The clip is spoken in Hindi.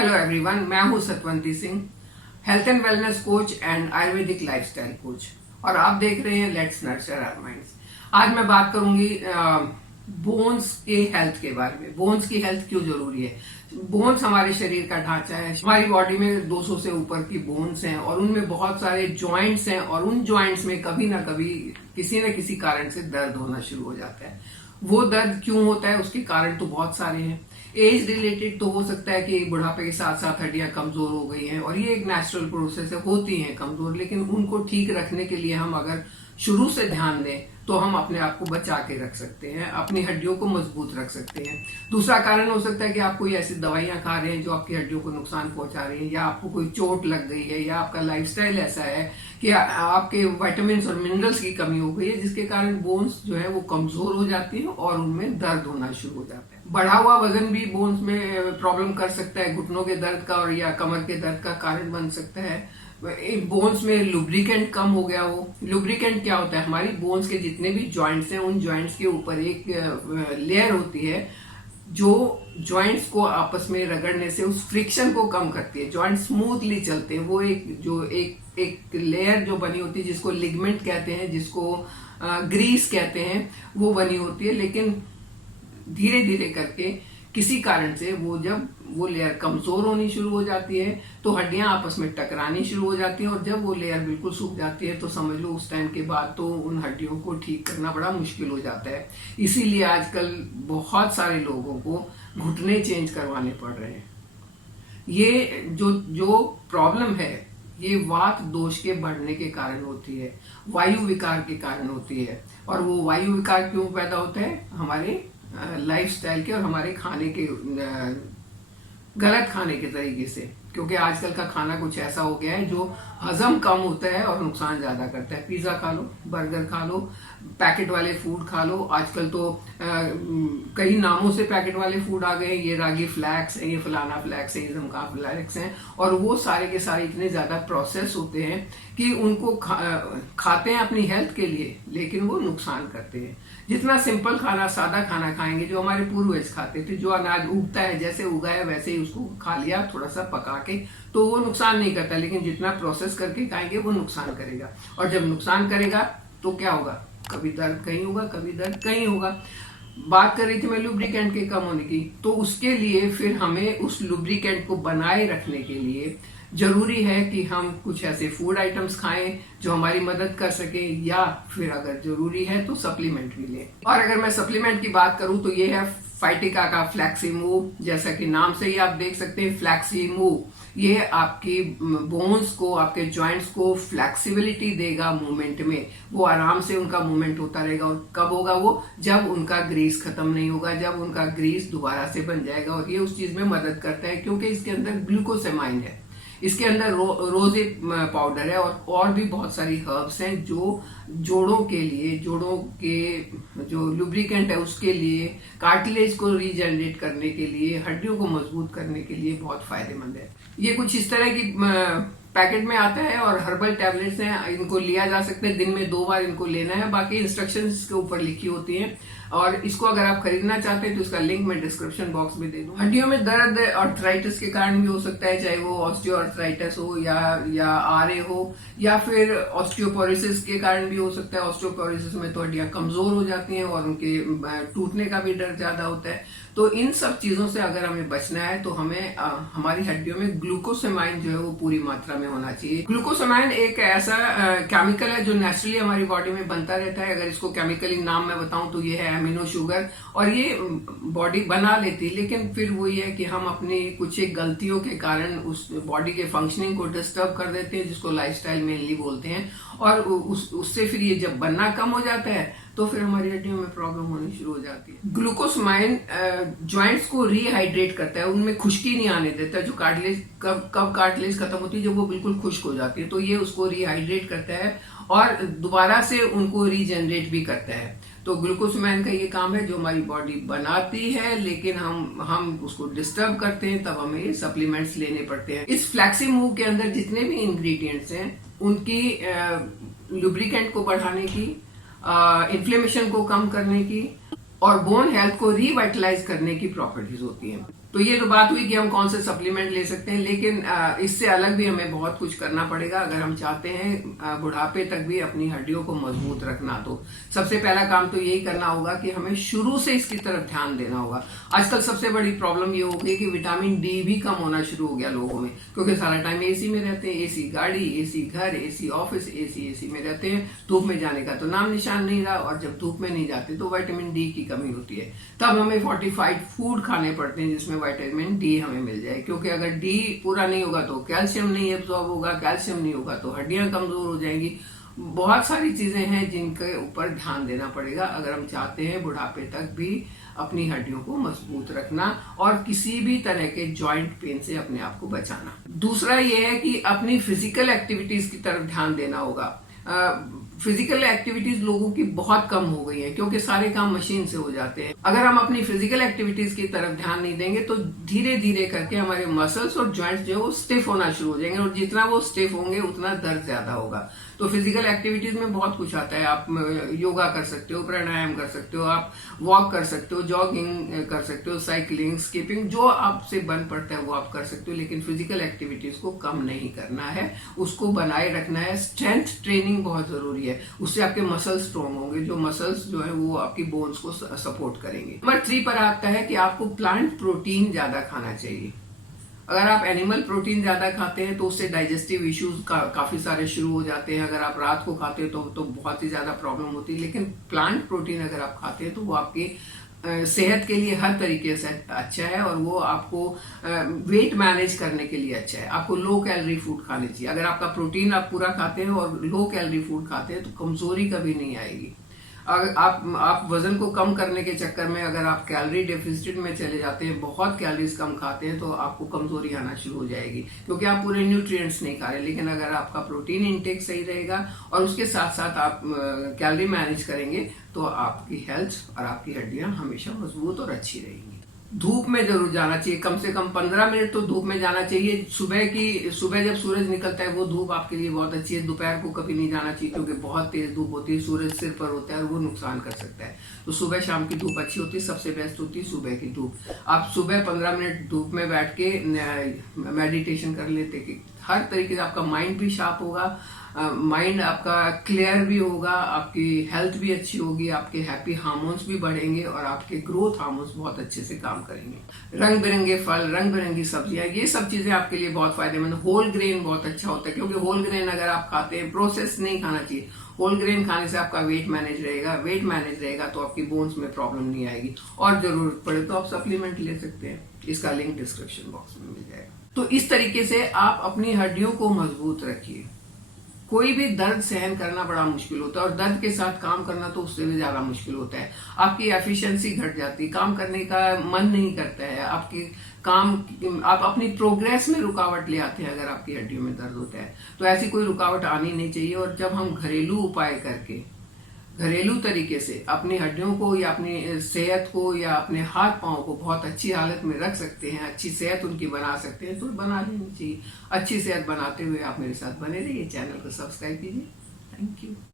हेलो एवरीवन, मैं हूं Satwanti Singh, health and wellness coach and ayurvedic lifestyle coach, और आप देख रहे हैं लेट्स नर्चर आवर माइंड्स। आज मैं बात करूंगी बोन्स के हेल्थ के बारे में। बोन्स की हेल्थ क्यों जरूरी है? बोन्स हमारे शरीर का ढांचा है। हमारी बॉडी में 200 से ऊपर की बोन्स हैं और उनमें बहुत सारे जॉइंट्स हैं, और उन जॉइंट्स में कभी ना कभी किसी न किसी कारण से दर्द होना शुरू हो जाता है। वो दर्द क्यों होता है, उसके कारण तो बहुत सारे हैं। एज रिलेटेड तो हो सकता है कि बुढ़ापे के साथ साथ हड्डियां कमजोर हो गई हैं, और ये एक नेचुरल प्रोसेस है, होती हैं कमजोर, लेकिन उनको ठीक रखने के लिए हम अगर शुरू से ध्यान दें तो हम अपने आप को बचा के रख सकते हैं, अपनी हड्डियों को मजबूत रख सकते हैं। दूसरा कारण हो सकता है कि आप कोई ऐसी दवाइयां खा रहे हैं जो आपकी हड्डियों को नुकसान पहुंचा रही है, या आपको कोई चोट लग गई है, या आपका लाइफस्टाइल ऐसा है कि आपके विटामिन्स और मिनरल्स की कमी हो गई है, जिसके कारण बोन्स जो है वो कमजोर हो जाती है और उनमें दर्द होना शुरू हो जाता है। बढ़ा हुआ वजन भी बोन्स में प्रॉब्लम कर सकता है, घुटनों के दर्द का और या कमर के दर्द का कारण बन सकता है। बोन्स में लुब्रिकेंट कम हो गया हो। लुब्रिकेंट क्या होता है? हमारी बोन्स के जितने भी जॉइंट्स हैं, उन जॉइंट्स के ऊपर एक लेयर होती है जो जॉइंट्स को आपस में रगड़ने से उस फ्रिक्शन को कम करती है, जॉइंट स्मूथली चलते हैं। वो एक लेयर जो बनी होती है, जिसको लिगमेंट कहते हैं, जिसको ग्रीस कहते हैं, वो बनी होती है। लेकिन धीरे धीरे करके किसी कारण से जब वो लेयर कमजोर होनी शुरू हो जाती है तो हड्डियां आपस में टकरानी शुरू हो जाती हैं, और जब वो लेयर बिल्कुल सूख जाती है तो समझ लो उस टाइम के बाद तो उन हड्डियों को ठीक करना बड़ा मुश्किल हो जाता है। इसीलिए आजकल बहुत सारे लोगों को घुटने चेंज करवाने पड़ रहे हैं। ये जो प्रॉब्लम है, ये वात दोष के बढ़ने के कारण होती है, वायु विकार के कारण होती है। और वो वायु विकार क्यों पैदा होता है? हमारे लाइफस्टाइल के और हमारे खाने के गलत खाने के तरीके से। क्योंकि आजकल का खाना कुछ ऐसा हो गया है जो हजम कम होता है और नुकसान ज्यादा करता है। पिज्जा खा लो, बर्गर खा लो, पैकेट वाले फूड खा लो। आजकल तो कई नामों से पैकेट वाले फूड आ गए। ये रागी फ्लैक्स है, ये फलाना फ्लैक्स है, ये धमका फ्लैक्स हैं, और वो सारे के सारे इतने ज्यादा प्रोसेस होते हैं कि उनको खाते हैं अपनी हेल्थ के लिए, लेकिन वो नुकसान करते हैं। जितना सिंपल खाना, सादा खाना खाएंगे जो हमारे पूर्वज खाते थे, जो अनाज उगता है, जैसे उगा है वैसे ही उसको खा लिया थोड़ा सा पका के, तो वो नुकसान नहीं करता। लेकिन जितना प्रोसेस करके खाएंगे वो नुकसान करेगा, और जब नुकसान करेगा तो क्या होगा? कभी दर्द कहीं होगा, कभी दर्द कहीं होगा। बात कर रही थी मैं लुब्रिकेंट के कम होने की, तो उसके लिए फिर हमें उस लुब्रिकेंट को बनाए रखने के लिए जरूरी है कि हम कुछ ऐसे फूड आइटम्स खाएं जो हमारी मदद कर सके, या फिर अगर जरूरी है तो सप्लीमेंट भी लें। और अगर मैं सप्लीमेंट की बात करूं तो ये है फाइटिका का फ्लैक्सी मूव। जैसा कि नाम से ही आप देख सकते हैं, फ्लैक्सी मूव ये आपकी बोन्स को, आपके जॉइंट्स को फ्लेक्सिबिलिटी देगा मूवमेंट में। वो आराम से उनका मूवमेंट होता रहेगा। और कब होगा वो? जब उनका ग्रीस खत्म नहीं होगा, जब उनका ग्रीस दोबारा से बन जाएगा। और ये उस चीज में मदद करता है क्योंकि इसके अंदर ग्लूकोसेमाइन है, इसके अंदर रोजे पाउडर है, और भी बहुत सारी हर्ब्स हैं जो जोड़ों के लिए, जोड़ों के जो लुब्रिकेंट है उसके लिए, कार्टिलेज को रीजनरेट करने के लिए, हड्डियों को मजबूत करने के लिए बहुत फायदेमंद है। ये कुछ इस तरह की पैकेट में आता है, और हर्बल टैबलेट्स हैं। इनको लिया जा सकता है, दिन में 2 बार इनको लेना है। बाकी इंस्ट्रक्शंस इसके ऊपर लिखी होती हैं, और इसको अगर आप खरीदना चाहते हैं तो इसका लिंक मैं डिस्क्रिप्शन बॉक्स में दे दूं। हड्डियों में दर्द आर्थराइटिस के कारण भी हो सकता है, चाहे वो ऑस्टियोआर्थराइटिस हो या आरए हो, या फिर ऑस्टियोपोरोसिस के कारण भी हो सकता है। ऑस्टियोपोरोसिस में तो हड्डियां कमजोर हो जाती हैं और उनके टूटने का भी डर ज्यादा होता है। तो इन सब चीजों से अगर हमें बचना है तो हमें हमारी हड्डियों में ग्लूकोसेमाइन जो है वो पूरी मात्रा में होना चाहिए। ग्लूकोसेमाइन एक ऐसा केमिकल है जो नेचुरली हमारी बॉडी में बनता रहता है। अगर इसको केमिकली नाम मैं बताऊं तो ये है एमिनो शुगर, और ये बॉडी बना लेती है। लेकिन फिर वो ये है कि हम अपनी कुछ एक गलतियों के कारण उस बॉडी के फंक्शनिंग को डिस्टर्ब कर देते हैं, जिसको लाइफस्टाइल मेनली बोलते हैं। और उससे फिर ये जब बनना कम हो जाता है तो फिर हमारी हड्डियों में प्रॉब्लम होनी शुरू हो जाती है। ग्लूकोसेमाइन जॉइंट्स को रिहाइड्रेट करता है, उनमें खुश्की नहीं आने देता। जो कार्टिलेज कब कार्टिलेज खत्म होती है, जब वो बिल्कुल खुश्क हो जाती है, तो ये उसको रिहाइड्रेट करता है और दोबारा से उनको रीजनरेट भी करता है। तो ग्लूकोसेमाइन का ये काम है जो हमारी बॉडी बनाती है, लेकिन हम उसको डिस्टर्ब करते हैं, तब हमें ये सप्लीमेंट्स लेने पड़ते हैं। इस फ्लैक्सी मूव के अंदर जितने भी इंग्रेडिएंट्स हैं, उनकी लुब्रिकेंट को बढ़ाने की, इन्फ्लेमेशन को कम करने की और बोन हेल्थ को रिवाइटलाइज करने की प्रॉपर्टीज होती हैं। तो ये तो बात हुई कि हम कौन से सप्लीमेंट ले सकते हैं, लेकिन इससे अलग भी हमें बहुत कुछ करना पड़ेगा अगर हम चाहते हैं बुढ़ापे तक भी अपनी हड्डियों को मजबूत रखना। तो सबसे पहला काम तो यही करना होगा कि हमें शुरू से इसकी तरफ ध्यान देना होगा। आजकल सबसे बड़ी प्रॉब्लम ये हो गई कि विटामिन डी भी कम होना शुरू हो गया लोगों में, क्योंकि सारा टाइम एसी में रहते हैं, एसी गाड़ी, एसी घर, एसी ऑफिस, एसी में रहते हैं। धूप में जाने का तो नाम निशान नहीं रहा, और जब धूप में नहीं जाते तो विटामिन डी की कमी होती है। तब हमें फोर्टिफाइड फूड खाने पड़ते हैं जिसमें विटामिन डी हमें मिल जाए, क्योंकि अगर डी पूरा नहीं होगा तो कैल्शियम नहीं एब्जॉर्ब होगा, कैल्शियम नहीं होगा तो हड्डियां कमजोर हो जाएंगी। बहुत सारी चीजें हैं जिनके ऊपर ध्यान देना पड़ेगा अगर हम चाहते हैं बुढ़ापे तक भी अपनी हड्डियों को मजबूत रखना और किसी भी तरह के जॉइंट पेन से अपने आप को बचाना। दूसरा ये है कि अपनी फिजिकल एक्टिविटीज की तरफ ध्यान देना होगा। फिजिकल एक्टिविटीज लोगों की बहुत कम हो गई है, क्योंकि सारे काम मशीन से हो जाते हैं। अगर हम अपनी फिजिकल एक्टिविटीज की तरफ ध्यान नहीं देंगे तो धीरे धीरे करके हमारे मसल्स और जॉइंट्स जो है वो स्टिफ होना शुरू हो जाएंगे, और जितना वो स्टिफ होंगे उतना दर्द ज्यादा होगा। तो फिजिकल एक्टिविटीज में बहुत कुछ आता है। आप योगा कर सकते हो, प्राणायाम कर सकते हो, आप वॉक कर सकते हो, जॉगिंग कर सकते हो, साइकिलिंग, स्किपिंग, जो आपसे बन पड़ता है वो आप कर सकते हो। लेकिन फिजिकल एक्टिविटीज को कम नहीं करना है, उसको बनाए रखना है। स्ट्रेंथ ट्रेनिंग बहुत जरूरी है, उससे आपके मसल्स स्ट्रॉन्ग होंगे, जो मसल्स जो है वो आपकी बोन्स को सपोर्ट करेंगे। नंबर 3 पर आता है कि आपको प्लांट प्रोटीन ज्यादा खाना चाहिए। अगर आप एनिमल प्रोटीन ज्यादा खाते हैं तो उससे डाइजेस्टिव इश्यूज काफी सारे शुरू हो जाते हैं। अगर आप रात को खाते हैं तो बहुत ही ज्यादा प्रॉब्लम होती है। लेकिन प्लांट प्रोटीन अगर आप खाते हैं तो वो आपकी सेहत के लिए हर तरीके से अच्छा है, और वो आपको वेट मैनेज करने के लिए अच्छा है। आपको लो कैलोरी फूड खाने चाहिए। अगर आपका प्रोटीन आप पूरा खाते हैं और लो कैलोरी फूड खाते हैं तो कमजोरी कभी नहीं आएगी। अगर आप वजन को कम करने के चक्कर में अगर आप कैलोरी डेफिसिट में चले जाते हैं, बहुत कैलोरीज कम खाते हैं, तो आपको कमजोरी आना शुरू हो जाएगी, क्योंकि आप पूरे न्यूट्रिएंट्स नहीं खा रहे। लेकिन अगर आपका प्रोटीन इंटेक सही रहेगा और उसके साथ साथ आप कैलोरी मैनेज करेंगे तो आपकी हेल्थ और आपकी हड्डियां हमेशा मजबूत और अच्छी रहेंगी। धूप में जरूर जाना चाहिए, कम से कम 15 मिनट तो धूप में जाना चाहिए। सुबह जब सूरज निकलता है वो धूप आपके लिए बहुत अच्छी है। दोपहर को कभी नहीं जाना चाहिए, क्योंकि बहुत तेज धूप होती है, सूरज सिर पर होता है और वो नुकसान कर सकता है। तो सुबह शाम की धूप अच्छी होती है, सबसे बेस्ट होती है सुबह की धूप। आप सुबह 15 मिनट धूप में बैठ के मेडिटेशन कर लेते कि हर तरीके से आपका माइंड भी शार्प होगा, माइंड आपका क्लियर भी होगा, आपकी हेल्थ भी अच्छी होगी, आपके हैप्पी हार्मोन्स भी बढ़ेंगे और आपके ग्रोथ हार्मोन्स बहुत अच्छे से काम करेंगे। रंग बिरंगे फल, रंग बिरंगी सब्जियां, ये सब चीजें आपके लिए बहुत फायदेमंद। होल ग्रेन बहुत अच्छा होता है, क्योंकि होल ग्रेन अगर आप खाते हैं, प्रोसेस नहीं खाना चाहिए। होल ग्रेन खाने से आपका वेट मैनेज रहेगा, वेट मैनेज रहेगा तो आपकी बोन्स में प्रॉब्लम नहीं आएगी। और जरूरत पड़े तो आप सप्लीमेंट ले सकते हैं, इसका लिंक डिस्क्रिप्शन बॉक्स में मिल जाएगा। तो इस तरीके से आप अपनी हड्डियों को मजबूत रखिए। कोई भी दर्द सहन करना बड़ा मुश्किल होता है, और दर्द के साथ काम करना तो उससे भी ज्यादा मुश्किल होता है। आपकी एफिशिएंसी घट जाती है, काम करने का मन नहीं करता है, आप अपनी प्रोग्रेस में रुकावट ले आते हैं अगर आपकी हड्डियों में दर्द होता है। तो ऐसी कोई रुकावट आनी नहीं चाहिए। और जब हम घरेलू उपाय करके, घरेलू तरीके से अपनी हड्डियों को या अपनी सेहत को या अपने हाथ पांव को बहुत अच्छी हालत में रख सकते हैं, अच्छी सेहत उनकी बना सकते हैं, तो बना लेनी चाहिए। अच्छी सेहत बनाते हुए आप मेरे साथ बने रहिए, चैनल को सब्सक्राइब कीजिए। Thank you.